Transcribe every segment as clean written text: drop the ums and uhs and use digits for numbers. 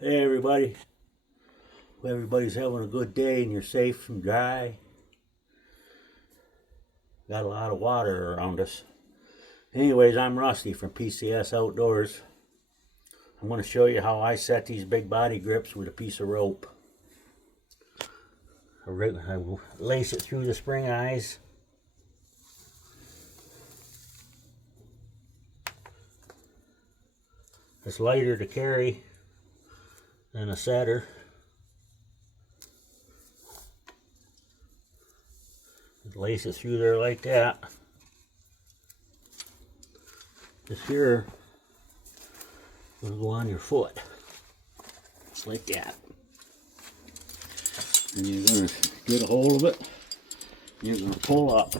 Hey everybody, hope everybody's having a good day and you're safe and dry. Got a lot of water around us. Anyways, I'm Rusty from PCS Outdoors. I'm going to show you how I set these big body grips with a piece of rope. I lace it through the spring eyes. It's lighter to carry than a setter. Lace it through there like that. This here will go on your foot, just like that. And you're going to get a hold of it. And you're going to pull up.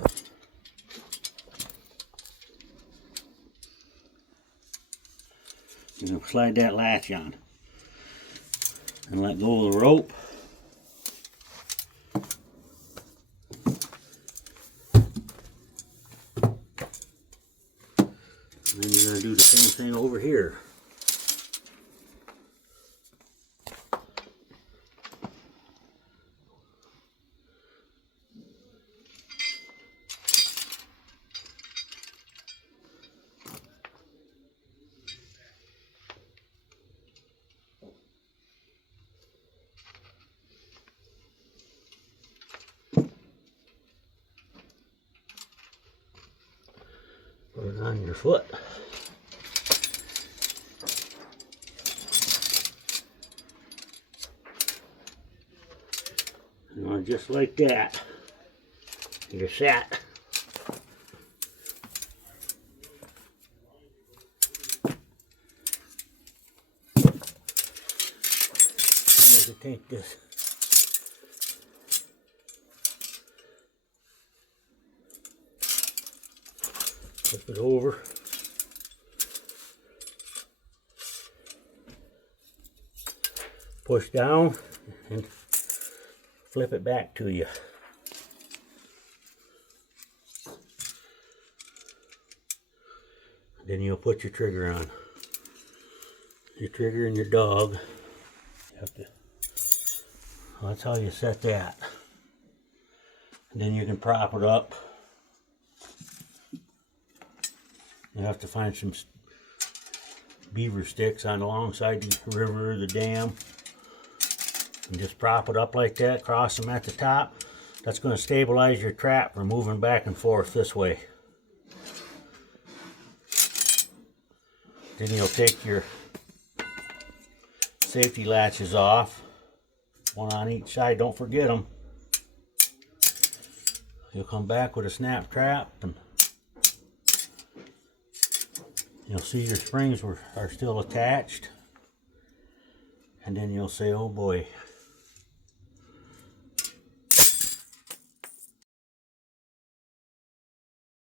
You're going to slide that latch on and let go of the rope. And then you're going to do the same thing over here. Put it on your foot. And just like that, you're set. I'm going to take this. Flip it over. Push down and flip it back to you. Then you'll put your trigger on. Your trigger and your dog. You have to, well, that's how you set that. And then you can prop it up. You have to find some beaver sticks on alongside the river or the dam. And just prop it up like that, cross them at the top. That's going to stabilize your trap from moving back and forth this way. Then you'll take your safety latches off, one on each side, don't forget them. You'll come back with a snap trap and you'll see your springs are still attached. And then you'll say, oh boy,